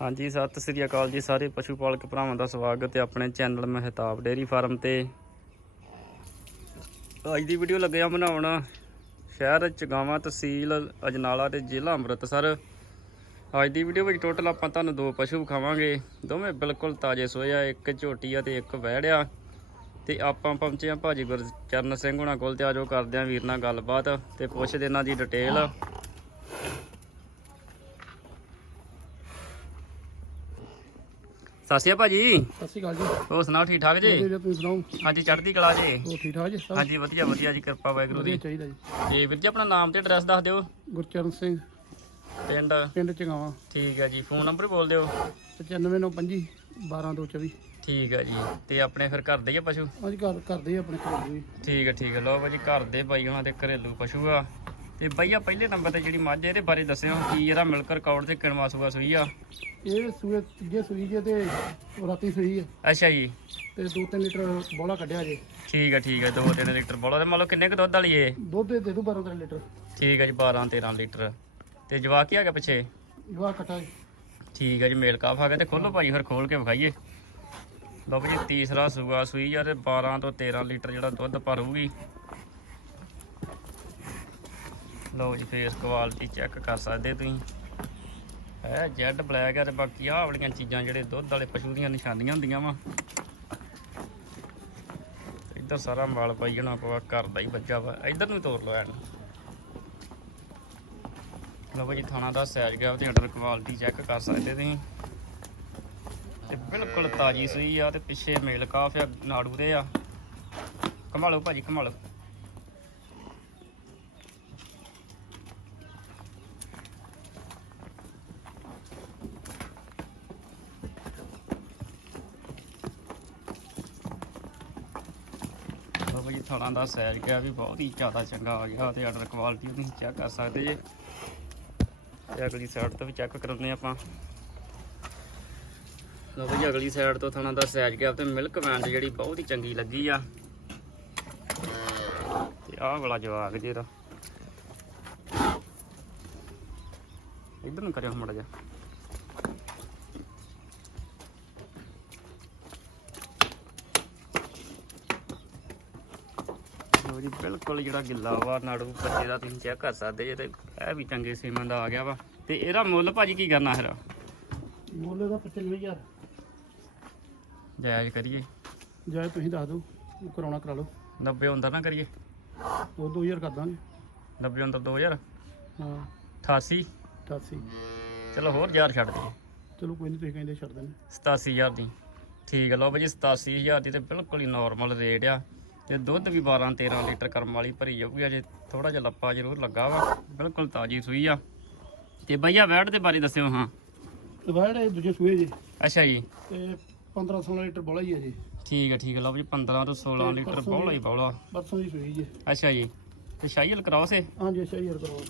ਹਾਂਜੀ, ਸਤਿ ਸ੍ਰੀ ਅਕਾਲ ਜੀ ਸਾਰੇ ਪਸ਼ੂ ਪਾਲਕ ਭਰਾਵਾਂ ਦਾ ਸਵਾਗਤ ਹੈ ਆਪਣੇ ਚੈਨਲ ਮਹਿਤਾਬ ਡੇਅਰੀ ਫਾਰਮ ਤੇ। ਅੱਜ ਦੀ ਵੀਡੀਓ ਲੱਗਿਆ ਬਣਾਉਣ ਸ਼ਹਿਰ ਚਗਾਵਾਂ ਤਹਿਸੀਲ ਅਜਨਾਲਾ ਤੇ ਜ਼ਿਲ੍ਹਾ ਅੰਮ੍ਰਿਤਸਰ। ਅੱਜ ਦੀ ਵੀਡੀਓ ਵਿੱਚ ਟੋਟਲ ਆਪਾਂ ਤੁਹਾਨੂੰ ਦੋ ਪਸ਼ੂ ਵਿਖਾਵਾਂਗੇ। ਦੋਵੇਂ ਬਿਲਕੁਲ ਤਾਜ਼ੇ ਸੋਏ ਆ, ਇੱਕ ਝੋਟੀ ਆ ਤੇ ਇੱਕ ਵਹਿੜ ਆ। ਤੇ ਆਪਾਂ ਪਹੁੰਚੇ ਆ ਭਾਜੀ ਗੁਰਚਰਨ ਸਿੰਘ ਹੁਣਾਂ ਕੋਲ ਤੇ ਆਜੋ ਕਰਦੇ ਆ ਵੀਰ ਨਾਲ ਗੱਲਬਾਤ ਤੇ ਪੁੱਛਦੇ ਇਹਨਾਂ ਦੀ ਡਿਟੇਲ ਸਤਿ ਸ਼੍ਰੀ ਅਕਾਲ ਭਾਜੀ। ਸਤਿ ਸ਼੍ਰੀ ਅਕਾਲ ਜੀ। ਹੋਰ ਸੁਣਾਓ ਠੀਕ ਠਾਕ ਜੀ? ਵਧੀਆ ਤੁਸੀਂ ਸੁਣਾਓ? ਹਾਂਜੀ ਚੜ੍ਹਦੀ ਕਲਾ ਜੀ। ਹੋਰ ਠੀਕ ਠਾਕ ਜੀ ਸਭ? ਹਾਂਜੀ ਵਧੀਆ ਵਧੀਆ ਜੀ ਕਿਰਪਾ ਵਾਹਿਗੁਰੂ ਵਧੀਆ ਦੀ ਚਾਹੀਦਾ ਜੀ। ਤੇ ਵੀਰ ਜੀ ਆਪਣਾ ਨਾਮ ਤੇ ਐਡਰੈਸ ਦੱਸ ਦਿਓ। ਗੁਰਚਰਨ ਸਿੰਘ ਪਿੰਡ? ਪਿੰਡ ਚਗਾਵਾਂ। ਠੀਕ ਹੈ ਜੀ ਫੋਨ ਨੰਬਰ ਬੋਲ ਦਿਓ। 95925 12224 ਠੀਕ ਹੈ ਜੀ ਤੇ ਆਪਣੇ ਫਿਰ ਘਰ ਦੇ ਹੀ ਆ ਪਸ਼ੂ? ਅੱਜ ਘਰ ਕਰਦੇ ਆਪਣੇ ਘਰ ਦੇ ਠੀਕ ਹੈ ਠੀਕ ਹੈ ਲਓ ਭਾਜੀ ਘਰ ਦੇ ਬਾਈ ਉਹਨਾਂ ਦੇ ਘਰੇਲੂ ਪਸ਼ੂ ਆ। ਤੇ ਬਈਆ ਪਹਿਲੇ ਨੰਬਰ ਤੇ ਜਿਹੜੀ ਮੱਝ ਆ, ਇਹਦੇ ਬਾਰੇ ਦੱਸਿਓ ਕੀ ਇਹਦਾ ਮਿਲਕ ਰਿਕਾਰਡ ਤੇ ਕਿਣਵਾ ਸੂਆ ਸੂਈ ਆ। ਇਹ ਸੂਏ ਤੀਜੇ ਸੂਈ ਜੇ ਤੇ ਰਾਤੀ ਸੂਈ ਹੈ ਅੱਛਾ ਜੀ। ਤੇ 2-3 ਲੀਟਰ ਬੋਲਾ ਕੱਢਿਆ ਜੇ। ਠੀਕ ਹੈ ਠੀਕ ਹੈ 2-3 ਲੀਟਰ ਬੋਲਾ ਤੇ ਮੰਨ ਲਓ ਕਿੰਨੇ ਕੁ ਦੁੱਧ ਵਾਲੀ ਏ? ਦੁੱਧ ਦੇ ਦੂ 12 ਲੀਟਰ। ਠੀਕ ਹੈ ਜੀ 12-13 ਲੀਟਰ। ਤੇ ਜਵਾਕ ਹੀ ਹੈਗਾ ਪਿੱਛੇ? ਜਵਾ ਕਟਾ ਠੀਕ ਹੈ ਜੀ ਮੇਲ ਕਾਫ ਆ ਗਿਆ ਤੇ ਖੋਲੋ ਭਾਈ ਫਿਰ ਖੋਲ ਕੇ ਵਿਖਾਈਏ। ਲਓ ਜੀ ਤੀਸਰਾ ਸੂਆ ਸੂਈ ਆ ਤੇ 12 ਤੋਂ 13 ਲੀਟਰ ਜਿਹੜਾ ਦੁੱਧ ਭਰੂਗੀ ਲਓ ਜੀ ਫੇਸ ਕੁਆਲਿਟੀ ਚੈੱਕ ਕਰ ਸਕਦੇ ਤੁਸੀਂ। ਹੈ ਜੈਡ ਬਲੈਕ ਹੈ ਤੇ ਬਾਕੀ ਆਹ ਵਾਲੀਆਂ ਚੀਜ਼ਾਂ ਜਿਹੜੇ ਦੁੱਧ ਵਾਲੇ ਪਸ਼ੂ ਦੀਆਂ ਨਿਸ਼ਾਨੀਆਂ ਹੁੰਦੀਆਂ ਵਾ। ਇੱਧਰ ਸਾਰਾ ਮਾਲ ਪਾਈ ਜਣਾ ਪਵਾ ਘਰ ਦਾ ਹੀ ਬੱਜਾ ਵਾ। ਇੱਧਰ ਨੂੰ ਵੀ ਤੋਰ ਲਓ ਐਨ। ਲਓ ਜੀ, ਥਾਣਾ ਦਾ ਸੈਜ ਗਿਆ ਉਹਦੀ ਅੰਡਰ ਕੁਆਲਿਟੀ ਚੈੱਕ ਕਰ ਸਕਦੇ ਤੁਸੀਂ। ਤੇ ਬਿਲਕੁਲ ਤਾਜੀ ਸੂਈ ਆ ਤੇ ਪਿੱਛੇ ਮੇਲ ਕਾਫ ਨਾੜੂ ਦੇ ਆ। ਕਮਾਲੋ ਭਾਜੀ, ਕਮਾਲੋ। ਥਾਣਾ ਦਾ ਸੈਜ ਗਿਆ ਵੀ ਬਹੁਤ ਹੀ ਜ਼ਿਆਦਾ ਚੰਗਾ ਆ ਗਿਆ ਤੇ ਆਰਡਰ ਕੁਆਲਿਟੀ ਤੁਸੀਂ ਚੈੱਕ ਕਰ ਸਕਦੇ ਜੇ। ਤੇ ਅਗਲੀ ਸਾਈਡ ਤੋਂ ਵੀ ਚੈੱਕ ਕਰਾਉਂਦੇ ਆਪਾਂ। ਲਓ ਬਈ, ਅਗਲੀ ਸਾਈਡ ਤੋਂ ਥਾਣਾ ਦਾ ਸੈਜ ਗਿਆ ਤੇ ਮਿਲਕ ਵੈਂਡ ਜਿਹੜੀ ਬਹੁਤ ਹੀ ਚੰਗੀ ਲੱਗੀ ਆ। ਤੇ ਆਹ ਵਾਲਾ ਜਵਾਕ ਜੇ ਦਾ ਇਧਰ ਨੂੰ ਕਰਿਓ ਮੜਾ ਜਾ ਜੀ ਬਿਲਕੁਲ ਜਿਹੜਾ ਗਿੱਲਾ ਵਾ ਨਾੜੂ ਬੱਚੇ ਦਾ ਤੁਸੀਂ ਚੈੱਕ ਕਰ ਸਕਦੇ ਜੇ ਤੇ ਇਹ ਵੀ ਚੰਗੇ ਸੀਮਨ ਦਾ ਆ ਗਿਆ ਵਾ। ਤੇ ਇਹਦਾ ਮੁੱਲ ਭਾਜੀ ਕੀ ਕਰਨਾ ਫਿਰ? ਮੁੱਲ ਦਾ 95000 ਜਾਇਜ਼ ਕਰੀਏ। ਜਾਏ ਤੁਸੀਂ ਦੱਸ ਦਿਓ ਕਰਾਉਣਾ ਕਰਾ ਲਓ। 90 ਹੁੰਦਾ ਨਾ ਕਰੀਏ। ਉਹ 2000 ਕਰ ਦਾਂਗੇ। 90 ਅੰਦਰ 2000 ਹਾਂ। 88 88 ਚਲੋ ਹੋਰ 1000 ਛੱਡ ਦਈਏ ਚਲੋ ਕੋਈ ਨਹੀਂ ਤੁਸੀਂ ਕਹਿੰਦੇ ਛੱਡ ਦੇਣੇ 87000 ਦੀ। ਠੀਕ ਹੈ ਲਓ ਭਾਜੀ 87000 ਦੀ ਤੇ ਬਿਲਕੁਲ ਹੀ ਨਾਰਮਲ ਰੇਟ ਆ। ਤੇ ਦੁੱਧ ਵੀ 12 13 ਲੀਟਰ ਕਰਮ ਵਾਲੀ ਭਰੀ ਜਾਊਗੀ ਅਜੇ ਥੋੜਾ ਜਿਹਾ ਲੱਪਾ ਜ਼ਰੂਰ ਲੱਗਾ ਵਾ। ਬਿਲਕੁਲ ਤਾਜੀ ਸੂਈ ਆ। ਤੇ ਭਈਆ ਵੈਟ ਦੇ ਬਾਰੇ ਦੱਸਿਓ ਹਾਂ। ਡਿਵਾਈਡ ਹੈ ਦੂਜੇ ਸੂਏ ਜੀ। ਅੱਛਾ ਜੀ। ਤੇ 15 16 ਲੀਟਰ ਬੋਲਾ ਹੀ ਹੈ ਜੀ। ਠੀਕ ਹੈ ਠੀਕ ਹੈ ਲਓ ਭਾਜੀ 15 ਤੋਂ 16 ਤੇ ਲੀਟਰ ਬੌਲਾ ਹੀ ਬੌਲਾ। ਪਰਸੋਂ ਦੀ ਸੂਈ ਜੀ। ਅੱਛਾ ਜੀ। ਤੇ ਸ਼ਾਹੀਲ ਕਰਾਉਸ ਏ ਹਾਂਜੀ ਅੱਛਾ ਯਾਰ ਕਰੋ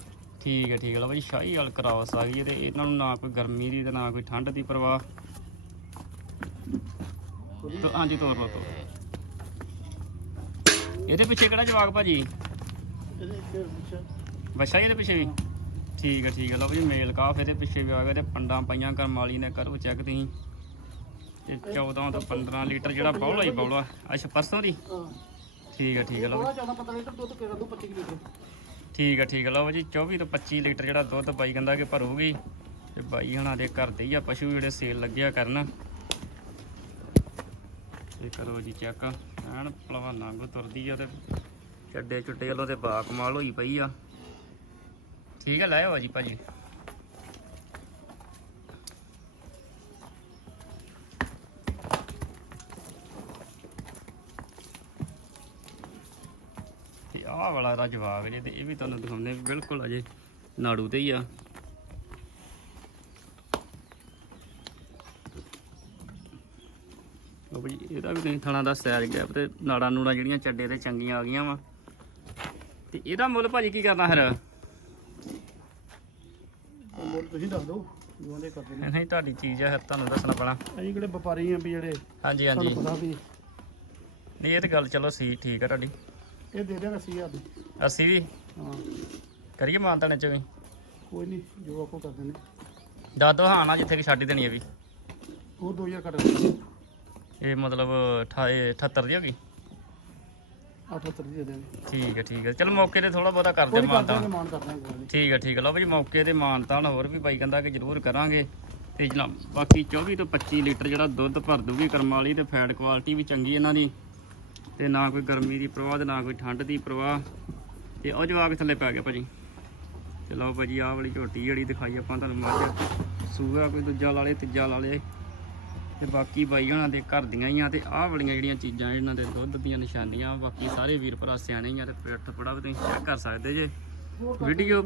ਠੀਕ ਹੈ ਠੀਕ ਹੈ ਲਓ ਭਾਜੀ ਸ਼ਾਹੀ ਵਾਲ ਕਰਾਉਸ ਆ ਗਈ ਹੈ ਤੇ ਇਹਨਾਂ ਨੂੰ ਨਾ ਕੋਈ ਗਰਮੀ ਦੀ ਤੇ ਨਾ ਕੋਈ ਠੰਡ ਦੀ ਪਰਵਾਹ। ਤੋ ਹਾਂਜੀ ਤੋਰ ਲਓ ਤੋਰ। ਇਹਦੇ ਪਿੱਛੇ ਕਿਹੜਾ ਜਵਾਕ ਭਾਜੀ? ਬੱਛਾ ਇਹਦੇ ਪਿੱਛੇ ਵੀ? ਠੀਕ ਹੈ ਠੀਕ ਹੈ ਲਓ ਭਾਜੀ ਮੇਲ ਕਾਫ ਇਹਦੇ ਪਿੱਛੇ ਵੀ ਆ ਗਿਆ ਤੇ ਪੰਡਾਂ ਪਾਈਆਂ ਕਰਮ ਵਾਲੀ ਨੇ ਕਰੋ ਚੈੱਕ ਤੁਸੀਂ। ਤੇ 14 ਤੋਂ 15 ਲੀਟਰ ਜਿਹੜਾ ਬੌਲਾ ਹੀ ਬੌਲਾ। ਅੱਛਾ ਪਰਸੋਂ ਦੀ? ਠੀਕ ਹੈ ਠੀਕ ਹੈ ਲਓ ਥੋੜਾ ਜ਼ਿਆਦਾ ਪਤਾ ਲੀਟਰ ਦੁੱਧ ਕਿਹੜਾ ਦੋ 25 ਲੀਟਰ। ਠੀਕ ਹੈ ਠੀਕ ਹੈ ਲਓ ਜੀ 24 ਤੋਂ 25 ਲੀਟਰ ਜਿਹੜਾ ਦੁੱਧ ਬਾਈ ਕਹਿੰਦਾ ਕਿ ਭਰੂਗੀ। ਤੇ ਬਾਈ ਹਣਾ ਦੇ ਘਰ ਦੇ ਹੀ ਆ ਪਸ਼ੂ ਜਿਹੜੇ ਸੇਲ ਲੱਗਿਆ ਕਰਨ। ਇਹ ਕਰੋ ਜੀ ਚੈੱਕ ਐਨ ਭਲਵਾਨਾਂ ਵਾਂਗੂ ਤੁਰਦੀ ਆ ਤੇ ਚੱਡੇ ਚੁੱਟੇ ਵੱਲੋਂ ਤੇ ਬਾ ਕਮਾਲ ਹੋਈ ਪਈ ਆ। ਠੀਕ ਹੈ ਲਾਇਓ ਜੀ ਭਾਜੀ। ਤੇ ਆਹ ਵਾਲਾ ਇਹਦਾ ਜੇ ਤੇ ਇਹ ਵੀ ਤੁਹਾਨੂੰ ਦਿਖਾਉਂਦੇ ਵੀ ਬਿਲਕੁਲ ਅਜੇ ਨਾੜੂ ਤੇ ਹੀ ਆ ਉਹ ਬਈ ਇਹਦਾ ਵੀ ਨਹੀਂ ਥਣਾ ਦਾ ਸੈਰ ਗਿਆ ਤੇ ਨਾੜਾਂ ਨੂੜਾਂ ਜਿਹੜੀਆਂ ਚੱਡੇ ਤੇ ਚੰਗੀਆਂ ਆ ਗਈਆਂ ਵਾ। ਤੇ ਇਹਦਾ ਮੁੱਲ ਭਾਜੀ ਕੀ ਕਰਨਾ ਫਿਰ? ਤੁਸੀਂ ਦੱਸ ਦਿਓ ਜਿਵੇਂ ਦੇ ਕਰਦੇ ਨੇ ਨਹੀਂ ਤੁਹਾਡੀ ਚੀਜ਼ ਆ ਫਿਰ ਤੁਹਾਨੂੰ ਦੱਸਣਾ ਪੈਣਾ। ਅਸੀਂ ਕਿਹੜੇ ਵਪਾਰੀ ਆ ਵੀ ਜਿਹੜੇ ਹਾਂਜੀ ਸਾਨੂੰ ਹਾਂਜੀ। ਪਤਾ ਵੀ। ਨਹੀਂ ਇਹ ਤੇ ਗੱਲ ਚਲੋ ਸੀ ਠੀਕ ਆ ਤੁਹਾਡੀ। ਇਹ ਦੇ ਦੇਣਾ ਸੀ ਦੀ ਅਸੀਂ ਵੀ? ਹਾਂ। ਕਰੀਏ ਮਾਨਤਾਣੇ ਚ ਵੀ? ਕੋਈ ਨਹੀਂ ਜੋ ਆਪੋ ਕਰਦੇ ਨੇ ਦੱਸ ਦੋ ਹਾਂ ਨਾ ਜਿੱਥੇ ਕਿ ਛੱਡ ਹੀ ਦੇਣੀ ਹੈ ਵੀ। ਉਹ 2000 ਘੱਟ ਇਹ ਮਤਲਬ 78 ਦੀ ਹੋ ਗਈ? 78 ਦੀ ਦੇ ਦੇਣਗੇ ਠੀਕ ਹੈ ਠੀਕ ਹੈ। ਚਲ ਮੌਕੇ ਤੇ ਥੋੜਾ ਬਹੁਤਾ ਕਰ ਦਾਂਗੇ ਮਾਨ ਕਰ ਦਾਂਗੇ। ਠੀਕ ਹੈ ਠੀਕ ਹੈ। ਲਓ ਭਾਜੀ ਮੌਕੇ ਤੇ ਮਾਨਤਾਨ ਹੋਰ ਵੀ ਬਾਈ ਕਹਿੰਦਾ ਕਿ ਜ਼ਰੂਰ ਕਰਾਂਗੇ। ਤੇ ਜਨਾਬ ਬਾਕੀ 24 ਤੋਂ 25 ਲੀਟਰ ਜਿਹੜਾ ਦੁੱਧ ਭਰ ਦੂਗੀ ਕਰਮ ਵਾਲੀ ਤੇ ਫੈਟ ਕੁਆਲਿਟੀ ਵੀ ਚੰਗੀ ਇਹਨਾਂ ਦੀ। ਤੇ ਨਾ ਕੋਈ ਗਰਮੀ ਦੀ ਪ੍ਰਵਾਹ ਤੇ ਨਾ ਕੋਈ ਠੰਡ ਦੀ ਪ੍ਰਵਾਹ। ਤੇ ਉਹ ਜਵਾਕ ਥੱਲੇ ਪੈ ਗਿਆ ਭਾਜੀ। ਤੇ ਲਓ ਭਾਜੀ ਆਹ ਵਾਲੀ ਝੋਟੀ ਜਿਹੜੀ ਦਿਖਾਈ ਆਪਾਂ ਤੁਹਾਨੂੰ ਮੱਝ। ਸੂਆ ਕੋਈ ਦੂਜਾ ਲਾ ਲੇ ਤੀਜਾ ਲਾ ਲੇ। ਤੇ ਬਾਕੀ ਬਾਈ ਉਹਨਾਂ ਦੇ ਘਰ ਦੀਆਂ ਹੀ ਆ ਤੇ ਆਹ ਵਾਲੀਆਂ ਜਿਹੜੀਆਂ ਚੀਜ਼ਾਂ ਇਹਨਾਂ ਦੇ ਦੁੱਧ ਦੀਆਂ ਨਿਸ਼ਾਨੀਆਂ ਬਾਕੀ ਸਾਰੇ ਵੀਰ ਭਰਾ ਸਿਆਣੇ ਹੀ ਆ ਤੇ ਪਿੱਠ ਪੜਾ ਤੁਸੀਂ ਚੈੱਕ ਕਰ ਸਕਦੇ ਜੇ। ਕਰ ਵੀਡੀਓ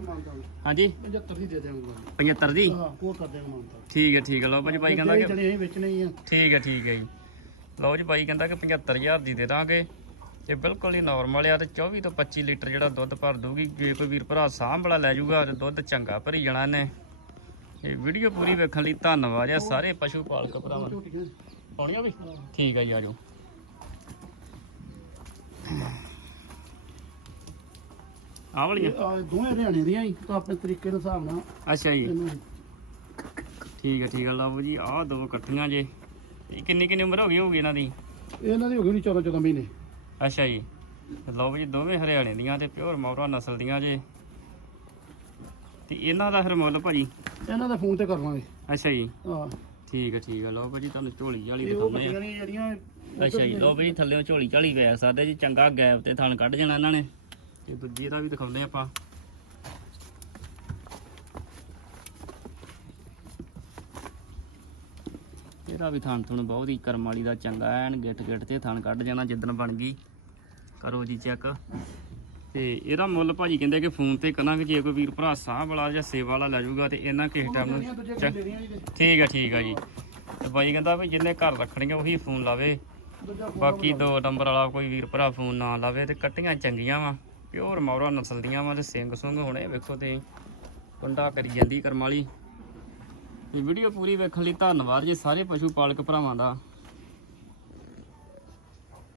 ਹਾਂਜੀ? 75 ਦੀ ਦੇ ਦੇਵਾਂਗੇ ਕੋਈ ਨੀ। 75 ਦੀ? ਹਾਂ ਹੋਰ ਕਰ ਦੇਵਾਂਗੇ ਠੀਕ ਹੈ ਠੀਕ ਹੈ। ਲਓ ਭਾਜੀ ਬਾਈ ਕਹਿੰਦਾ ਕਿ ਜਣੇ ਅਸੀਂ ਵੇਚਣੇ ਹੀ ਆ। ਠੀਕ ਹੈ ਠੀਕ ਹੈ ਜੀ। ਲਓ ਜੀ ਬਾਈ ਕਹਿੰਦਾ ਕਿ 75000 ਦੀ ਦੇ ਦਾਂਗੇ। ਇਹ ਬਿਲਕੁਲ ਹੀ ਨਾਰਮਲ ਆ ਤੇ 24 ਤੋਂ 25 ਲੀਟਰ ਜਿਹੜਾ ਦੁੱਧ ਭਰ ਦੂਗੀ ਜੇ ਕੋਈ ਵੀਰ ਭਰਾ ਸਾਂਭ ਵਾਲਾ ਲੈ ਜਾਊਗਾ ਤੇ ਦੁੱਧ ਚੰਗਾ ਭਰੀ ਜਾਣਾ ਇਹਨੇ। ਇਹ ਵੀਡੀਓ ਪੂਰੀ ਵੇਖਣ ਲਈ ਧੰਨਵਾਦ ਆ ਸਾਰੇ ਪਸ਼ੂ ਪਾਲਕ ਭਰਾਵਾਂ ਨੂੰ। ਪਾਉਣੀਆਂ ਵੀ? ਠੀਕ ਹੈ ਜੀ ਆਜੋ ਆਹ ਵਾਲੀਆਂ? ਦੋਵੇਂ ਹਰਿਆਣੇ ਦੀਆਂ ਹੀ ਤਾਂ ਆਪਣੇ ਤਰੀਕੇ ਦੇ ਹਿਸਾਬ ਨਾਲ। ਅੱਛਾ ਜੀ। ਠੀਕ ਹੈ ਠੀਕ ਹੈ ਲਓ ਜੀ ਆਹ ਦੋ ਇਕੱਠੀਆਂ ਜੇ। ਇਹ ਕਿੰਨੀ ਕਿੰਨੀ ਉਮਰ ਹੋ ਗਈ ਹੋਊਗੀ ਇਹਨਾਂ ਦੀ? ਇਹਨਾਂ ਦੀ ਹੋ ਗਈ ਨਹੀਂ 14 14 ਮਹੀਨੇ। ਅੱਛਾ ਜੀ। ਲਓ ਜੀ ਦੋਵੇਂ ਹਰਿਆਣੇ ਦੀਆਂ ਤੇ ਪਿਓਰ ਮੌਰਾ ਨਸਲ ਦੀਆਂ ਜੇ। ਤੇ ਇਹਨਾਂ ਦਾ ਫਿਰ ਮੁੱਲ ਭਾਜੀ? ਇਹਨਾਂ ਦਾ ਫੋਨ ਤੇ ਕਰ ਲਾਂਗੇ। ਅੱਛਾ ਜੀ। ਹਾਂ। ਠੀਕ ਹੈ ਠੀਕ ਹੈ ਲਓ ਭਾਜੀ ਤੁਹਾਨੂੰ ਝੋਲੀ ਵਾਲੀ ਇਹ ਉਹ ਦਿਖਾਉਂਦੇ ਆ। ਬੱਚੀਆਂ ਨੇ ਜਿਹੜੀਆਂ ਅੱਛਾ ਜੀ ਲਓ ਭਾਜੀ ਥੱਲੇੋਂ ਝੋਲੀ ਝਾਲੀ ਪਿਆ ਸਾਡੇ ਜੀ ਚੰਗਾ ਗੈਪ ਤੇ ਥਣ ਕੱਢ ਜਾਣਾ ਇਹਨਾਂ ਨੇ। ਤੇ ਦੂਜੀ ਦਾ ਵੀ ਦਿਖਾਉਂਦੇ ਆਪਾਂ। ਇਹਦਾ ਵੀ ਥਣ ਥਣ ਬਹੁਤ ਹੀ ਕਰਮ ਵਾਲੀ ਦਾ ਚੰਗਾ ਐਨ ਗਿੱਟ ਗਿੱਟ ਤੇ ਥਣ ਕੱਢ ਜਾਣਾ ਜਿੱਦਣ ਬਣ ਗਈ। ਕਰੋ ਜੀ ਚੈੱਕ। ਤੇ ਇਹਦਾ ਮੁੱਲ ਭਾਜੀ ਕਹਿੰਦੇ ਕਿ ਫੋਨ ਤੇ ਕਰਾਂਗੇ ਜੇ ਕੋਈ ਵੀਰ ਭਰਾ ਸਾਹ ਵਾਲਾ ਜਾਂ ਸੇਵਾ ਵਾਲਾ ਲੈ ਜਾਊਗਾ ਤੇ ਇਹਨਾਂ ਕਿਸੇ ਟਾਈਮ ਨੂੰ ਠੀਕ ਹੈ ਠੀਕ ਹੈ ਜੀ। ਤੇ ਬਾਈ ਕਹਿੰਦਾ ਵੀ ਜਿਹਨੇ ਘਰ ਰੱਖਣੀਆਂ ਉਹੀ ਫੋਨ ਲਾਵੇ। ਬਾਕੀ ਦੋ ਨੰਬਰ ਵਾਲਾ ਕੋਈ ਵੀਰ ਭਰਾ ਫੋਨ ਨਾ ਲਾਵੇ ਤੇ ਕੱਟੀਆਂ ਚੰਗੀਆਂ ਵਾ ਪਿਓਰ ਮੌਰਾ ਨਸਲ ਦੀਆਂ ਵਾ ਤੇ ਸਿੰਘ ਸੁੰਗ ਹੁਣੇ ਵੇਖੋ ਤੇ ਕੁੰਡਾ ਕਰੀ ਜਾਂਦੀ ਕਰਮ ਵਾਲੀ। ਇਹ ਵੀਡੀਓ ਪੂਰੀ ਵੇਖਣ ਲਈ ਧੰਨਵਾਦ ਜੀ ਸਾਰੇ ਪਸ਼ੂ ਪਾਲਕ ਭਰਾਵਾਂ ਦਾ।